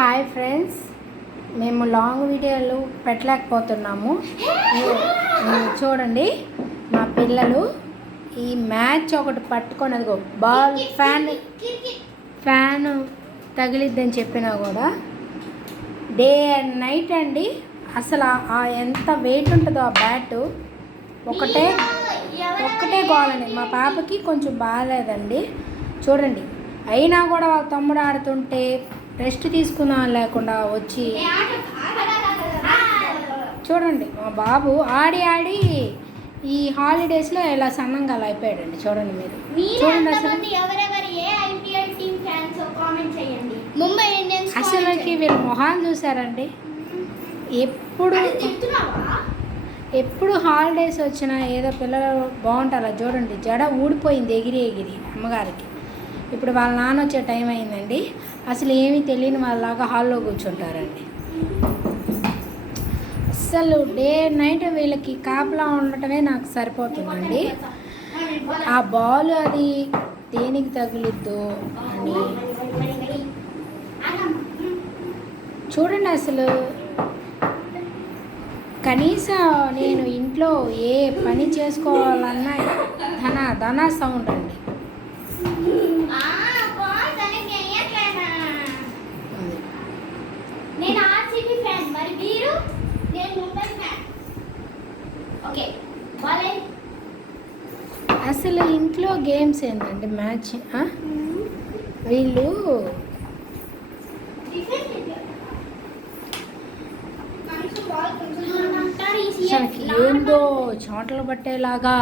Hi friends. మేము long వీడియోలు పెట్టలేకపోతున్నాము. చూడండి మా పిల్లలు ఈ మ్యాచ్ ఒకటి పట్టుకొని అదిగో బాల్ ఫ్యాన్ ఫ్యాన్ తగిలిద్దని చెప్పినా కూడా. డే అండ్ నైట్ అండి అసలు ఆ- ఆ ఎంత వెయిట్ ఉంటుందో ఆ బ్యాట్. ఒకటే ఒక్కటే గోల్ అండి. మా పాపకి కొంచెం బాగాలేదండి. చూడండి అయినా కూడా వాళ్ళ తమ్ముడు ఆడుతుంటే రెస్ట్ తీసుకుందాం లేకుండా వచ్చి చూడండి మా బాబు ఆడి ఆడి ఈ హాలిడేస్లో ఇలా సన్నంగా అలా అయిపోయాడండి. చూడండి మీరు. చూడండి అసలు. అసలుకి వీళ్ళ మొహాలు చూసారండి ఎప్పుడు ఎప్పుడు హాలిడేస్ వచ్చినా ఏదో పిల్లలు బాగుంటారా చూడండి. జడ ఊడిపోయింది ఎగిరి ఎగిరి అమ్మగారికి. ఇప్పుడు వాళ్ళ నాన్న వచ్చే టైం అయిందండి. అసలు ఏమీ తెలియని వాళ్ళలాగా హాల్లో కూర్చుంటారండి. అసలు డే నైట్ వీళ్ళకి కాపలా ఉండటమే నాకు సరిపోతుందండి. ఆ బాల్ అది దేనికి తగులుద్దో అని. చూడండి అసలు. కనీసం నేను ఇంట్లో ఏ పని చేసుకోవాలన్నా ధన ధన సౌండ్ అండి అది. నేను ఆర్సీబీ ఫ్యాన్ మరి మీరు నేను ముంబై ఫ్యాన్ ఓకే బాలే అసలు ఇంట్లో గేమ్స్ ఏంటండి? మ్యాచ్? వీళ్ళు ఏందో చెమటలు పట్టేలాగా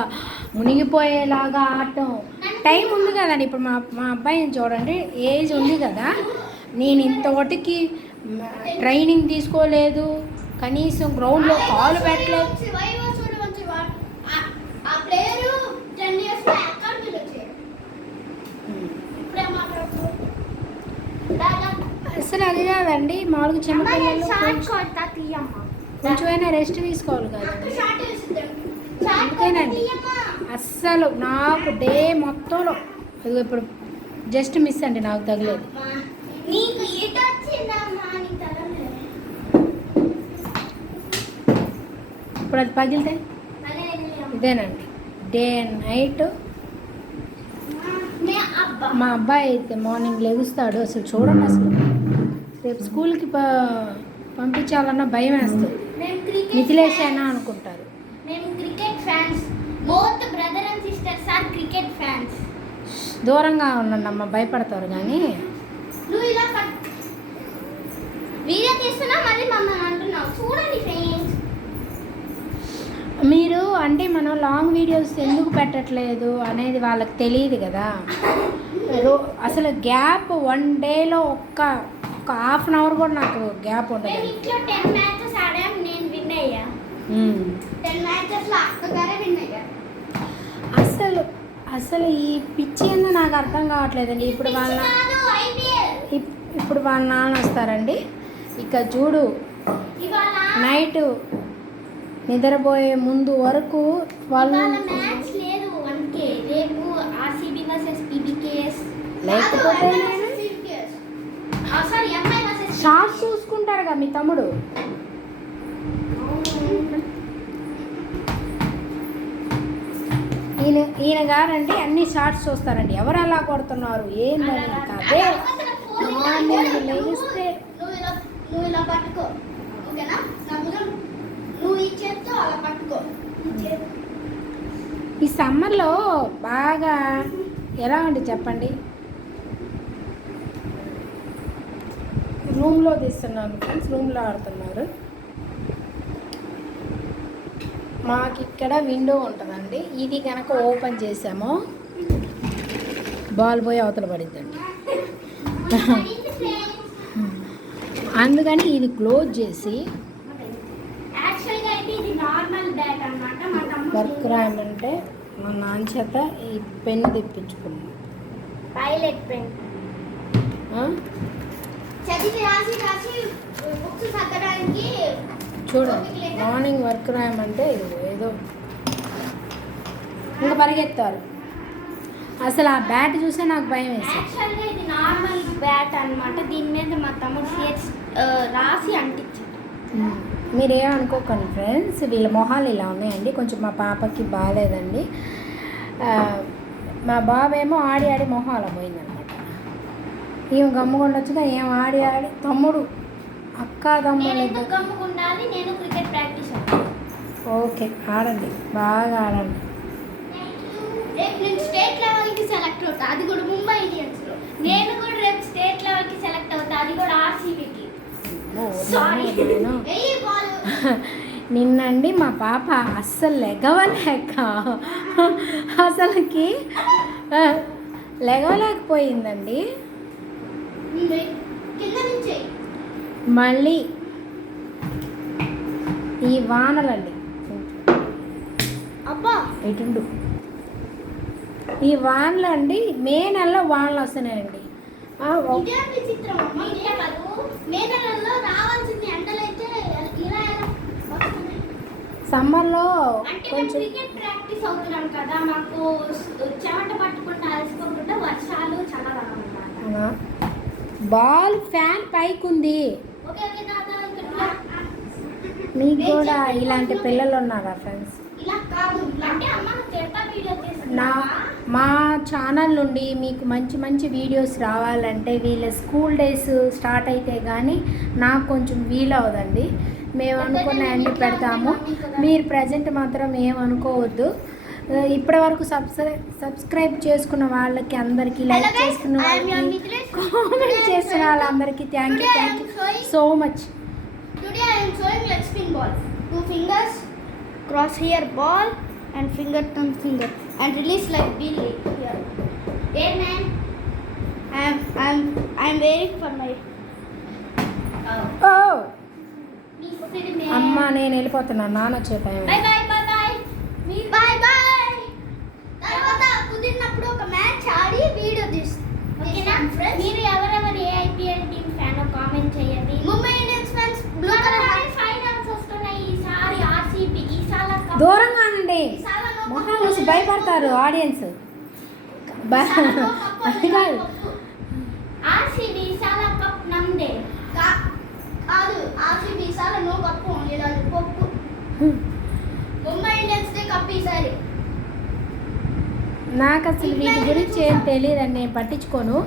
మునిగిపోయేలాగా ఆడటం. టైం ఉంది కదండి ఇప్పుడు మా మా అబ్బాయిని చూడండి ఏజ్ ఉంది కదా. నేను ఇంతవరకు ట్రైనింగ్ తీసుకోలేదు కనీసం గ్రౌండ్లో కాలు పెట్టలేదు ఆ ప్లేయర్ టెన్ ఇయర్స్లో అకాడమీలో వచ్చాడు ఇప్పుడే మాట్లాడుతూ దాదా అసలు అది కాదండి మామూలుగా చిన్నపిల్లలు కొంచెమైనా రెస్ట్ తీసుకోవాలి షార్ట్ అందుకేనండి. అస్సలు నాకు డే మొత్తంలో ఇప్పుడు జస్ట్ మిస్ అండి నాకు తగిలేదు. ఇప్పుడు అది పగిలితే? ఇదేనండి. డే అండ్ నైట్ మా అబ్బాయి అయితే మార్నింగ్ లెగుస్తాడు అసలు చూడండి అసలు. రేపు స్కూల్కి ప పంపించాలన్న భయం వేస్తుంది. క్రికెట్ మిథిలేసేనా అనుకుంటారు. మేము cricket fans. Both brother and sisters are cricket fans. దూరంగా ఉండండి అమ్మ భయపడతారు కానీ. నువ్వు ఇలా వీడియో తీస్తున్నా మళ్ళీ మమ్మల్ని అంటున్నావు. చూడండి ఫ్రెండ్స్. మీరు అంటే మనం లాంగ్ వీడియోస్ ఎందుకు పెట్టట్లేదు అనేది వాళ్ళకి తెలియదు కదా. అసలు గ్యాప్ వన్ డేలో ఒక్క ఒక హాఫ్ అన్ అవర్ కూడా నాకు గ్యాప్ ఉండదు. ఇంట్లో టెన్ మ్యాచెస్ ఆడాం నేను విన్ అయ్యా. టెన్ మ్యాచెస్లో అక్కగారే విన్ అయ్యా. అసలు అసలు ఈ పిచ్చి ఏందో నాకు అర్థం కావట్లేదండి. ఇప్పుడు వాళ్ళ ఇప్పుడు వాళ్ళ నాన్న వస్తారండి. ఇక చూడు నైట్ నిద్రపోయే ముందు వరకు వాళ్ళు లేకపోతే నేను- సారీ ఎంఐ వర్సెస్ షార్ట్స్ చూసుకుంటారుగా మీ తమ్ముడు? ఈయన ఈయన గారండి అన్ని షార్ట్స్ చూస్తారండి. ఎవరు అలా కొడుతున్నారు? ఏందని ఇంకా అదే. మార్నింగ్ లేస్తే నువ్వు ఇలా పట్టుకో ఓకేనా నువ్వు ఈ చేత్తో అలా పట్టుకో ఈ సమ్మర్లో బాగా ఎలా ఉంది చెప్పండి? రూమ్లో తీస్తున్నాను ఫ్రెండ్స్ రూమ్లో ఆడుతున్నారు మాకు ఇక్కడ విండో ఉంటుందండి ఇది కనుక ఓపెన్ చేసామో బాల్ పోయి అవతల పడిద్దండి పడింది friends. అందుకని ఇది క్లోజ్ చేసి వర్క్ రాయమంటే మా నాన్న చేత ఈ పెన్ తెప్పించుకున్నాం పైలట్ పెన్? చదివి రాసి రాసి బుక్స్ సర్దడానికి చూడండి మార్నింగ్ వర్క్ రాయమంటే ఏదో ఇంకా పరిగెత్తారు. అసలు ఆ బ్యాట్ చూస్తే నాకు భయం యాక్చువల్గా ఇది నార్మల్ బ్యాట్ అన్నమాట. దీని మీద మా తమ్ముడు షేర్స్ రాసి అంటించాడు. మీరేమనుకోకండి ఫ్రెండ్స్ వీళ్ళ మొహాలు ఇలా ఉన్నాయండి. కొంచెం మా పాపకి బాగాలేదండి. మా బాబేమో ఆడి ఆడి మొహం అలా పోయిందనమాట ఈమె గమ్ముకుండొచ్చుగా ఏం ఆడి ఆడి. తమ్ముడు అక్క తమ్ముడు గమ్ముకుండాలి నేను క్రికెట్ ప్రాక్టీస్ ఓకే ఆడండి. బాగా ఆడండి. రేపు నేను స్టేట్ లెవెల్కి సెలెక్ట్ అవుతా. అది కూడా ముంబై ఇండియన్స్లో నేను కూడా రేపు స్టేట్ లెవెల్కి సెలెక్ట్ అవుతా. అది కూడా ఆర్సీబీకి సారీ నిన్నండి మా పాప అస్సలు లెగవలేక అసలుకి లెగవలేకపోయిందండి. మళ్ళీ ఈ వానలండి. ఇటుండు. ఈ వానలు అండి మే నెలలో వానలు వస్తున్నాయండి సమ్మర్లో కొంచెం క్రికెట్ ప్రాక్టీస్ అవుతున్నాం కదా మాకు చెమట పట్టుకుంటా అలసిపోకుండా వర్షాలు చల్లదనం అన్నమాట అవునా? బాల్ ఫ్యాన్ పైకి ఉంది ఓకే ఓకే తాత ఇక్కడ మీకు కూడా ఇలాంటి పిల్లలు ఉన్నారా ఫ్రెండ్స్ నా మా ఛానల్ నుండి మీకు మంచి మంచి వీడియోస్ రావాలంటే వీళ్ళ స్కూల్ డేస్ స్టార్ట్ అయితే కానీ నాకు కొంచెం వీలవదండి మేము అనుకున్న అన్ని పెడతాము. మీరు ప్రజెంట్ మాత్రం ఏమనుకోవద్దు ఇప్పటి వరకు సబ్స్క్రైబ్ సబ్స్క్రైబ్ చేసుకున్న వాళ్ళకి అందరికీ లైక్ చేసుకున్న వాళ్ళకి కామెంట్ చేస్తున్న వాళ్ళందరికీ thank you thank you so much I am showing leg spin ball. Two fingers, cross here ball and finger thumb finger and release like Billy here. Hey man, I am I am I am waiting for my. ఓ Me అమ్మ నేను వెళ్ళిపోతున్నాను నాన్న వచ్చే time Bye bye bye bye. Me bye bye. తర్వాత కుదిరినప్పుడు ఒక match ఆడి video తీస్తాం ఓకేనా మీరు ఎవరెవరు ఏ ఐపీఎల్ టీమ్ ఫ్యాన్ కామెంట్ చేయండి Mumbai Indians fans blue colour finals వస్తున్నాయి ఈసారి ఆర్సీబీ ఈసారి కప్ దూరంగా ఉండండి ఈసారి నో మొహం కప్ చూసి భయపడతారు ఆడియన్స్ ఈసారి నో కప్ అది కాదు ఆర్సీబీ ఈసారి కప్ నమ్దే కాదు ఆర్సీబీ ఈసారి నో కప్ ఓన్లీ పప్పు. ముంబై ఇండియన్స్ దే కప్ ఈసారి. నాకు అసలు వీటి గురించి ఏం తెలియదండి నేను పట్టించుకోను.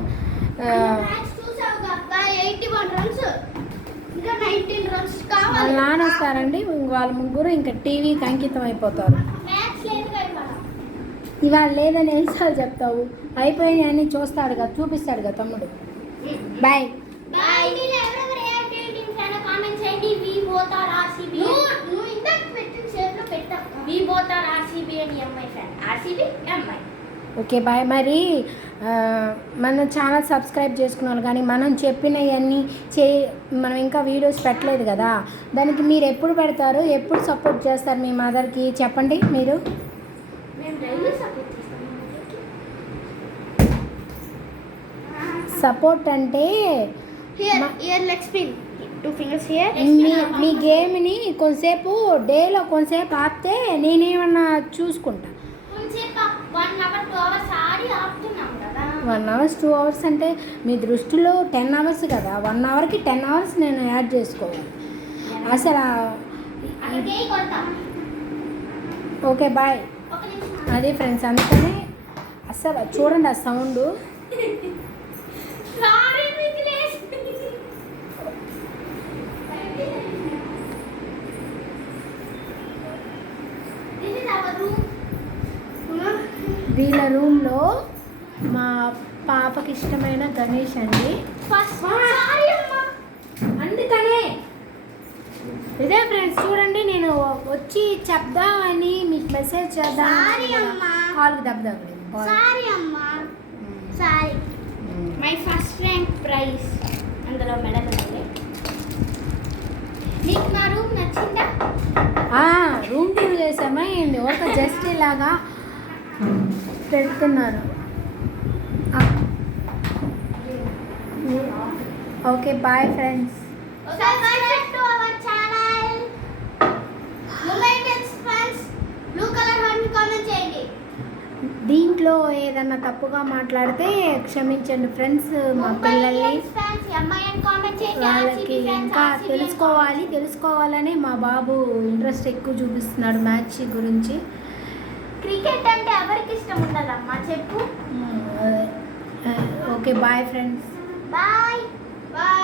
Eighty one runs. వాళ్ళ కావాలి. నాన్న వస్తారండి. వాళ్ళ ముగ్గురు ఇంకా టీవీకి అంకితం అయిపోతారు. ఇవాళ. లేదని ఎన్నిసార్లు చెప్తావు? అయిపోయినాయి అన్ని చూస్తాడు కదా చూపిస్తాడు కదా తమ్ముడు. బాయ్ ఓకే బాయ్ మరి మన ఛానల్ సబ్స్క్రైబ్ చేసుకున్నారు కానీ మనం చెప్పినవన్నీ చే మనం ఇంకా వీడియోస్ పెట్టలేదు కదా. దానికి మీరు ఎప్పుడు పెడతారు? ఎప్పుడు సపోర్ట్ చేస్తారు మీ మదర్కి చెప్పండి మీరు. సపోర్ట్ అంటే మీ మీ గేమ్ని కొంతసేపు డేలో కొంతసేపు ఆపితే నేనేమన్నా చూసుకుంటా కొంచెంసేపు వన్ అవర్ టూ అవర్స్ ఆడి ఆపుతున్నాం కదా వన్ అవర్స్ టూ అవర్స్ అంటే మీ దృష్టిలో టెన్ అవర్స్ కదా వన్ అవర్కి టెన్ అవర్స్ నేను యాడ్ చేసుకోవాలి. అసలు ఓకే బాయ్. అదే ఫ్రెండ్స్ అందుకనే అసలు చూడండి ఆ సౌండ్. వీళ్ళ రూమ్లో మా పాపకి ఇష్టమైన గణేష్ అండి. అందుకనే. ఇదే ఫ్రెండ్స్ చూడండి నేను వచ్చి చెప్దామని మీకు మెసేజ్ చేద్దాం. కాల్కి దెబ్బ Sorry అమ్మా. Sorry. My first rank prize. అందులో మెడల్ ఉంది. నీకు నా రూమ్ నచ్చిందా? రూమ్ టూర్ చేసామా ఏంది? ఒక జస్ట్ ఇలాగా పెడుతున్నారు. One comment చేయండి. దీంట్లో ఏదన్నా తప్పుగా మాట్లాడితే క్షమించండి ఫ్రెండ్స్ మా పిల్లల్ని వాళ్ళకి ఇంకా తెలుసుకోవాలి తెలుసుకోవాలని మా బాబు ఇంట్రెస్ట్ ఎక్కువ చూపిస్తున్నాడు మ్యాచ్ గురించి. క్రికెట్ అంటే ఎవరికి ఇష్టం ఉండదమ్మా? చెప్పు. Okay bye friends Bye. Bye.